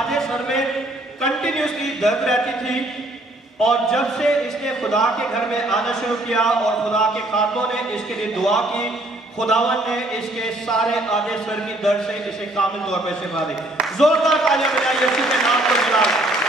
आधे सर में कंटिन्यूसली दर्द रहती थी और जब से इसने खुदा के घर में आना शुरू किया और खुदा के खादमों ने इसके लिए दुआ की, खुदावन ने इसके सारे आधे सर की दर्द से इसे कामिल तौर पर शिफा दी। जोरदार तालियां बजाइए यीशु के नाम को जलाल।